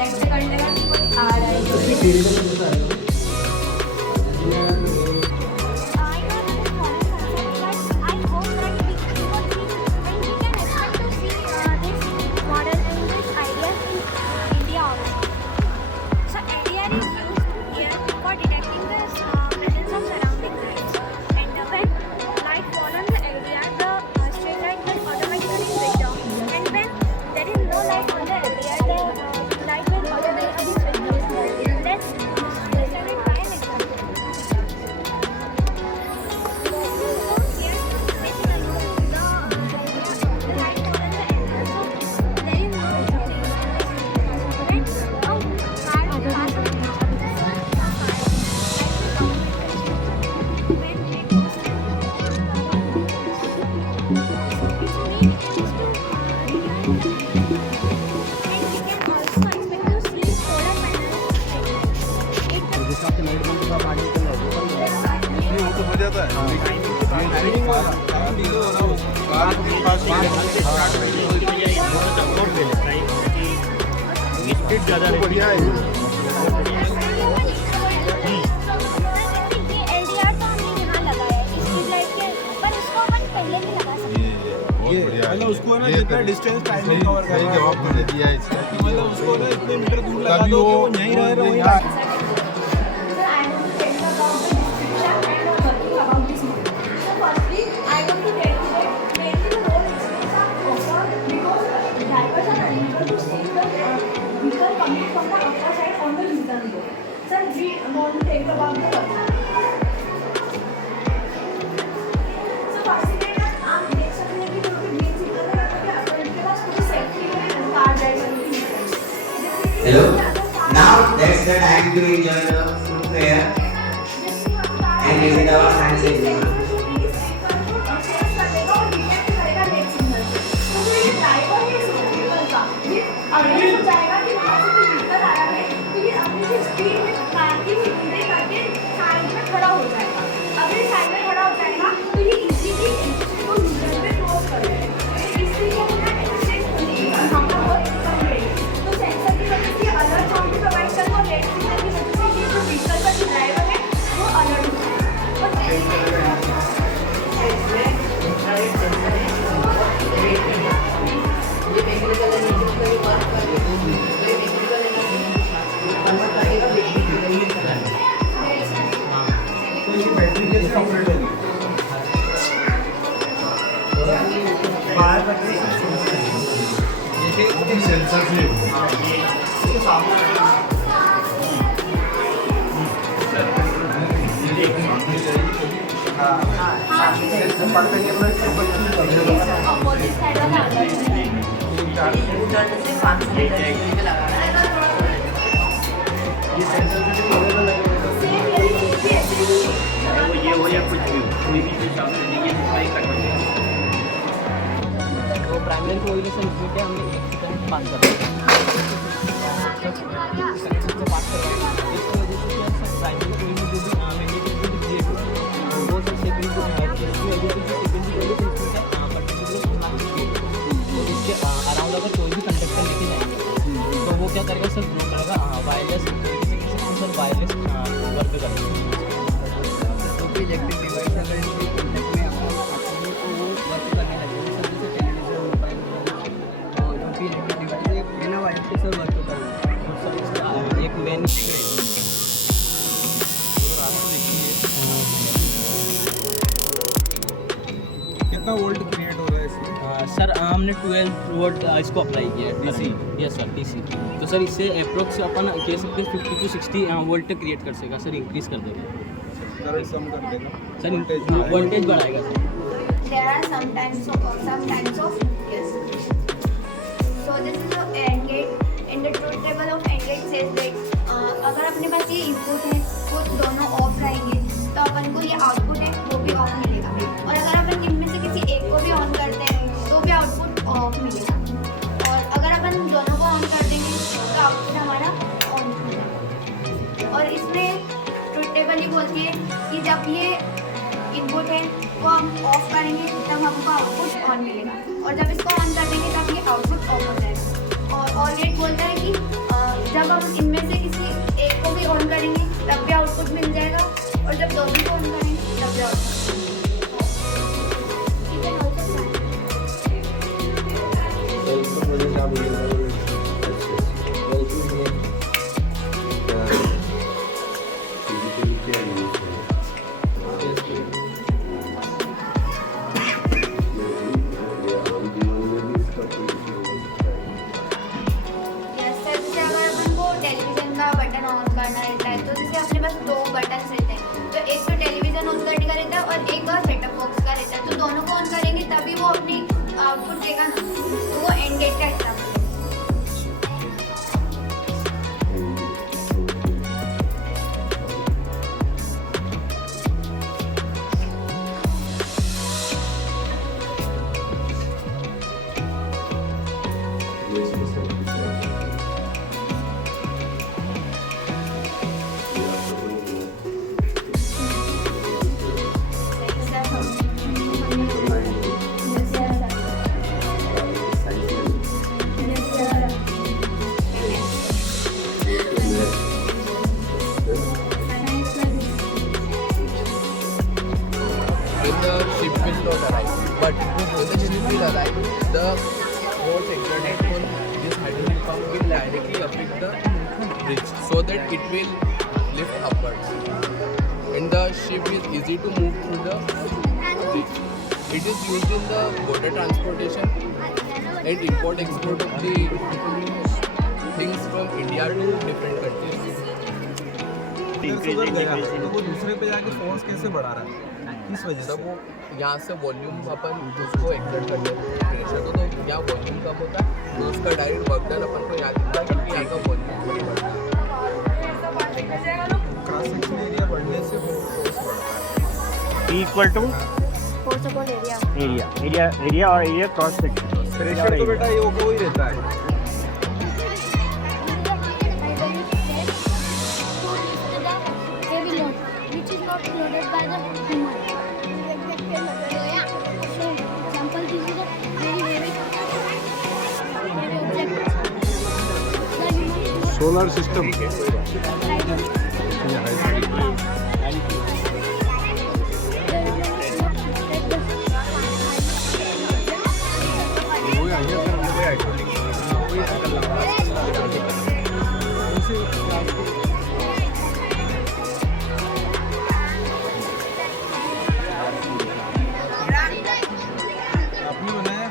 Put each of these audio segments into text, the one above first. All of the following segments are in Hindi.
सेलेक्ट कर लेगा कि कोई आ रहा है। ज़्यादा बढ़िया है। मतलब उसको ना जितना डिस्टेंस टाइम में कवर कर रहा है, जवाब मैंने दिया है इसका। मतलब उसको ना इतने मीटर दूर लगा दो कि वो यहीं रह रहा है। Hello. Now that's the time to enjoy the fruit fair and visit our science exhibit. Primary coordination इसमें क्या हमने एक पास कर दिया से पास करवाया इसकी वजह से क्या सर प्राइमरी कोऑर्डिनेशन जो भी मैंडेटरी क्रिएट हुआ वो सर सेकंड को है इसकी वजह से सेकंड को इसमें क्या पर्टिकुलर मार्क्स और इसके अराउंड अगर कोई भी कंडक्टर लेके जाएंगे तो वो क्या करेगा सर ब्लो करेगा वायरलेस सर वायरलेस वर्क करेगा तो भी इलेक्ट्रिक डिवाइस अगर इसके कॉन्टैक्ट में आपको तो वो वर्क करने लगेगा सर जैसे टेलीविजन मोबाइल जो भी इलेक्ट्रिक डिवाइस है बिना वायर के सर वर्क करेगा सर इसका एक मेन कितना वोल्ट क्रिएट हो रहा है इसमें? सर हमने 12 वोल्ट इसको अप्लाई किया है डीसी। Yes sir DC. तो सर इससे अप्रोक्स अपन कह सकते हैं 50 to 60 वोल्ट क्रिएट कर सकेगा सर, इंक्रीज कर देगा करंट कम कर देगा सर, वोल्टेज बढ़ाएगा sir. There are some types of yes. So this is the AND gate. In the truth table of AND gate says that अगर अपने पास ये इनपुट है वो दोनों ऑफ रहेंगे तो अपन को ये आउटपुट है वो भी ऑफ मिलेगा, और अगर अपन इनमें से किसी एक को भी ऑन करते हैं तो भी आउटपुट ऑफ मिलेगा, और अगर अपन दोनों को ऑन कर देंगे तो आउटपुट हमारा ऑन मिलेगा। और इसमें ट्रुथ टेबल ये बोलती है कि जब ये इनपुट है वो हम ऑफ करेंगे तब हमको आउटपुट ऑन मिलेगा, और जब इसको ऑन कर देंगे तब ये आउटपुट ऑफ हो जाएगा। और गेट बोलता है कि क्वालिटी का रहता है और एक सेटअप बॉक्स का रहता है। तो दोनों को ऑन करेंगे तभी वो अपनी आउटपुट देगा ना, तो वो एंड गेट का एग्जाम्पल है। When the ship will not arrive, but when the ship will arrive, the force exerted on this hydrogen pump will directly affect the bridge so that it will lift upwards, and the ship is easy to move through the bridge. It is used in the water transportation and import-export of the things from India to different countries. इधर से उधर गया तो वो दूसरे पे जाके फोर्स कैसे बढ़ा रहा है, किस वजह से? तब वो यहाँ से वॉल्यूम अपन उसको एक्सर्ट करते हैं प्रेशर तो यहाँ वॉल्यूम कम होता है तो उसका डायरेक्ट वर्क डन अपन को यहाँ दिखता है क्योंकि यहाँ का वॉल्यूम थोड़ी बढ़ता है। क्रॉस सेक्शन एरिया बढ़ने से वो फोर्स बढ़ता है। Equal to force upon area. Area और एरिया क्रॉस सेक्शन। प्रेशर तो बेटा ये वो ही रहता है। Which is not loaded by the human. So, example, this is a very object. The human is not solar system आपने बनाया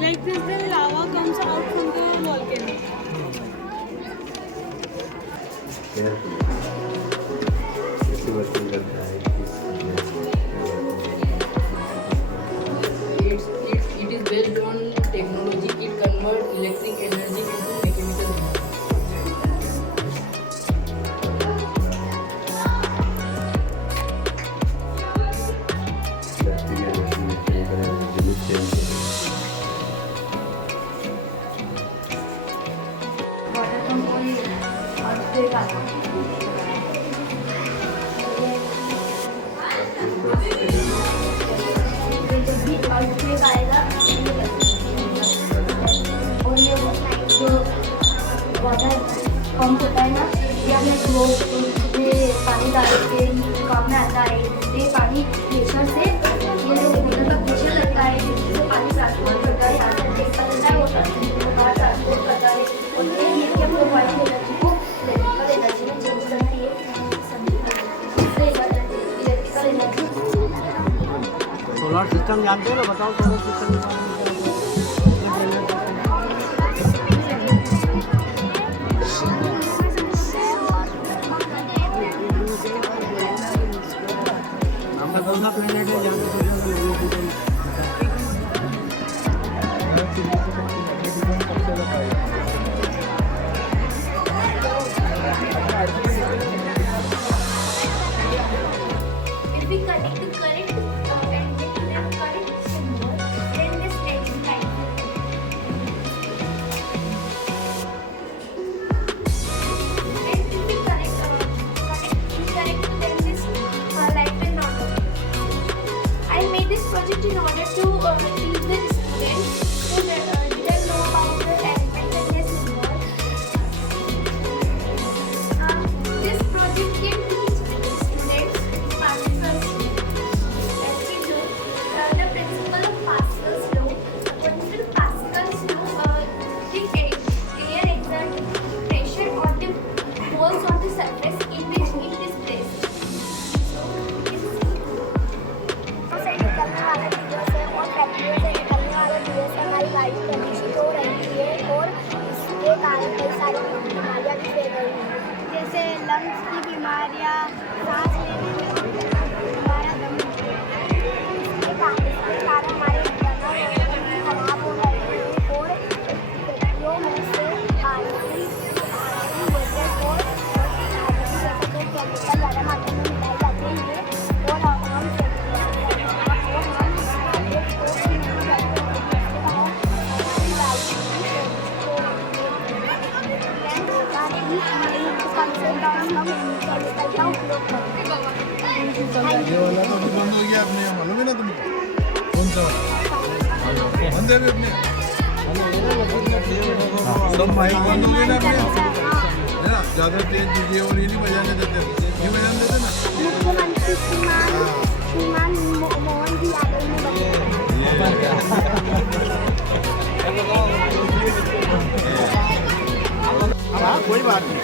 like this, the lava comes out from the volcano. It is based on technology. It converts electric energy into mechanical energy. Water pump और ये earthquake आता है। जब भी earthquake आएगा और ये जो वाटर पंप होता है ना, ये अपने फ्लो में पानी डाल के काम में आता है। ये पानी प्रेशर से ये मोटर का प्रेशर लगता है, जिससे पानी ट्रांसपोर्ट करता है, यहाँ से टेक करता है, वो ट्रांसपोर्ट करता है और ये लेके अपने वाइट एनर्जी को इलेक्ट्रिकल एनर्जी में चेंज करती है। इलेक्ट्रिकल एनर्जी सोलर सिस्टम जानते हो ना, बताओ solar system. If we connect the current and get to the current symbol, then this next line. And if we connect to then this light will not work. I made this project in order to teach the students who didn't know about the element and their symbol. This project can teach students Pascal's law. As we know, the principle of Pascal's law. According to Pascal's law, the air exerts pressure on the holes on the surface in which it is placed. से निकलने वाले धुएं से और फैक्ट्रियों से निकलने वाले धुएं से हमारी वायु प्रदूषित हो रही है और इसके कारण कई सारी बीमारियां भी फैल रही हैं, जैसे लंग्स की बीमारियां, सांस लेने में हमारा दम इसके कारण हमारे इंटरनल खराब हो रहे हैं और फैक्ट्रियों में से आने और केमिकल ज़्यादा मात्रा में मिलाए जाते हैं और हम ये वाला तो अभी बंद हो गया अपने, मालूम है ना तुमको? कौन सा बंद है अभी अपने? सब माइक बंद हो गए ना अपने, है ना? ज़्यादा तेज दीजिए और ये नहीं बजाने देते, ये बजाने देते ना? मुख्यमंत्री श्रीमान मोहन जी यादव ने हाँ कोई बात नहीं।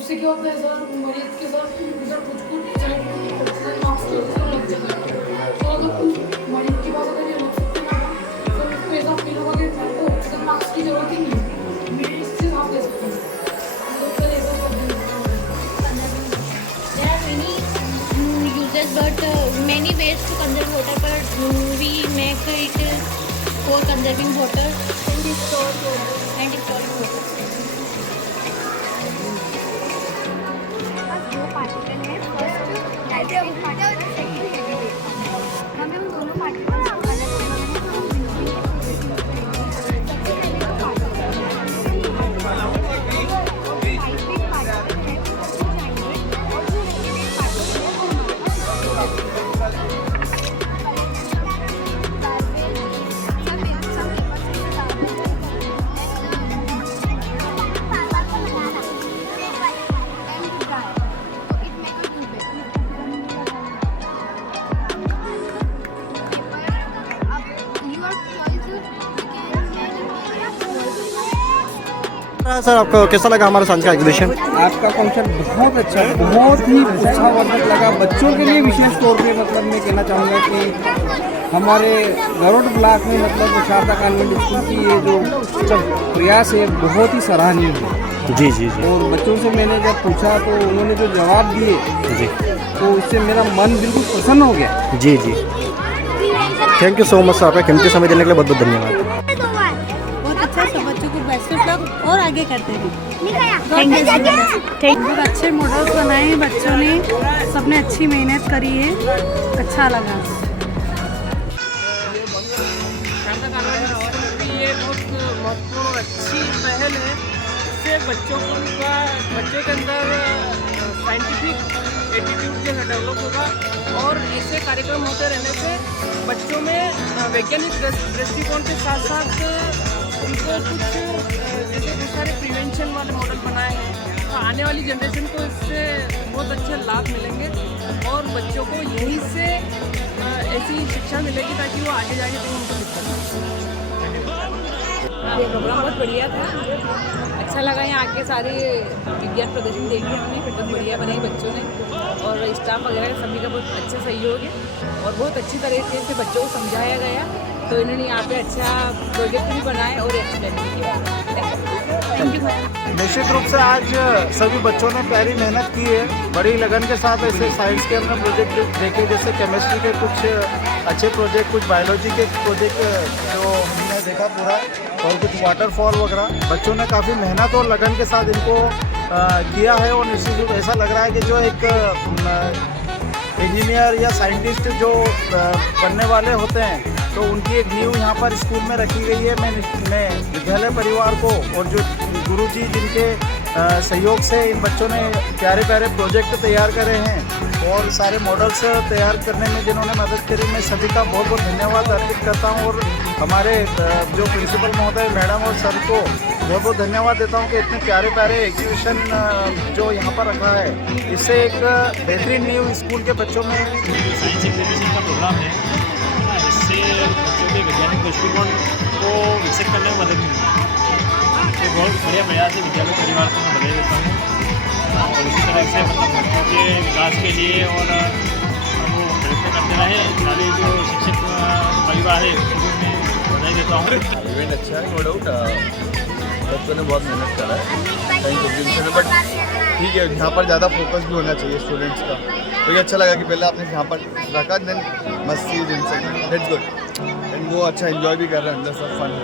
उससे क्या होता है सर, मरीज के साथ सर कुछ ऑक्सीजन मास्क लग जाता है, तो अगर मरीज के पास अगर ये लग सकते हैं तो उसको ऐसा फील होगा कि आपको ऑक्सीजन मास्क की जरूरत ही नहीं है, इससे आप ले सकते हैं। तो सर ऐसा कर देना। There are many uses, but many ways to conserve water. But we make it for conserving water and store water. दो पार्टिकल है, first nitrogen particle, second hydrogen. हमें उन दोनों पार्टिकल को अलग करना है, तो हम सबसे पहले तो पार्टिकल सर आपको कैसा लगा हमारा सांस का एग्जीबिशन? आपका फंक्शन बहुत अच्छा, बहुत ही उत्साहवर्धक लगा बच्चों के लिए। विशेष तौर पे मतलब मैं कहना चाहूँगा कि हमारे गरुड़ ब्लॉक में मतलब शारदा कॉन्वेंट स्कूल की ये जो प्रयास है बहुत ही सराहनीय है। जी जी जी और बच्चों से मैंने जब पूछा तो उन्होंने जो जवाब दिए जी तो उससे मेरा मन बिल्कुल प्रसन्न हो गया। जी जी thank you so much sir, आपका कीमती समय देने के लिए बहुत बहुत धन्यवाद। बहुत अच्छा, सब बच्चों को बेस्ट ऑफ लक और आगे करते हैं। बहुत अच्छे मॉडल्स बनाए हैं बच्चों ने, सबने अच्छी मेहनत करी है, अच्छा लगा। ये बहुत महत्वपूर्ण और अच्छी पहल है। इससे बच्चों के अंदर साइंटिफिक एटीट्यूड जो है डेवलप होगा और ऐसे कार्यक्रम होते रहने से बच्चों में वैज्ञानिक दृष्टिकोण के साथ साथ उनको कुछ जैसे बहुत सारे प्रिवेंशन वाले मॉडल बनाए हैं, तो आने वाली जनरेशन को इससे बहुत अच्छे लाभ मिलेंगे और बच्चों को यहीं से ऐसी शिक्षा मिलेगी ताकि वो आगे जाके कहीं उनको दिक्कत हो। ये प्रोग्राम बहुत बढ़िया था, अच्छा लगा। यहाँ आके सारे विज्ञान प्रदर्शन देखी हमने, फिर बहुत बढ़िया बनाई बच्चों ने और स्टाफ वगैरह सभी का बहुत अच्छा सहयोग है और बहुत अच्छी तरीके से बच्चों को समझाया गया, तो इन्होंने यहाँ पे अच्छा प्रोजेक्ट भी बनाए और एक्सप्लेन भी किया। Thank you. निश्चित रूप से आज सभी बच्चों ने प्यारी मेहनत की है, बड़ी लगन के साथ ऐसे साइंस के हमने प्रोजेक्ट देखे, जैसे केमिस्ट्री के कुछ अच्छे प्रोजेक्ट, कुछ बायोलॉजी के प्रोजेक्ट जो हमने देखा पूरा, और कुछ वाटरफॉल वगैरह। बच्चों ने काफ़ी मेहनत और लगन के साथ इनको किया है और निश्चित रूप ऐसा लग रहा है कि जो एक इंजीनियर या साइंटिस्ट जो बनने वाले होते हैं तो उनकी एक नींव यहाँ पर स्कूल में रखी गई है। मैं विद्यालय परिवार को और जो गुरुजी जिनके सहयोग से इन बच्चों ने प्यारे प्यारे प्रोजेक्ट तैयार करे हैं और सारे मॉडल्स तैयार करने में जिन्होंने मदद करी, मैं सभी का बहुत बहुत धन्यवाद अर्पित करता हूँ और हमारे जो प्रिंसिपल महोदय मैडम और सर को बहुत बहुत धन्यवाद देता हूँ कि इतने प्यारे प्यारे एग्जीबिशन जो यहाँ पर रखा है, इससे एक बेहतरीन न्यू स्कूल के बच्चों में साइंस एग्जीबिशन का प्रोग्राम है, इससे बच्चों के वैज्ञानिक दृष्टिकोण को विकसित करने में मदद मिलती है। तो बहुत बढ़िया प्रयास है विद्यालय परिवार को मैं बधाई देता हूँ और इसी तरह से मतलब बच्चों के विकास के लिए और वो प्रयत्न करते रहे। सारे जो शिक्षक परिवार है उसको मैं बधाई देता हूँ। इवेंट अच्छा है, नो डाउट बच्चों ने बहुत मेहनत करा है साइंस एग्जीबिशन में, बट ठीक है यहाँ पर ज़्यादा फोकस भी होना चाहिए स्टूडेंट्स का। तो ये अच्छा लगा कि पहले आपने यहाँ पर रखा, देन मस्ती जिनसे दैट्स गुड, एंड वो अच्छा एंजॉय भी कर रहे हैं, अंदर सब फन है।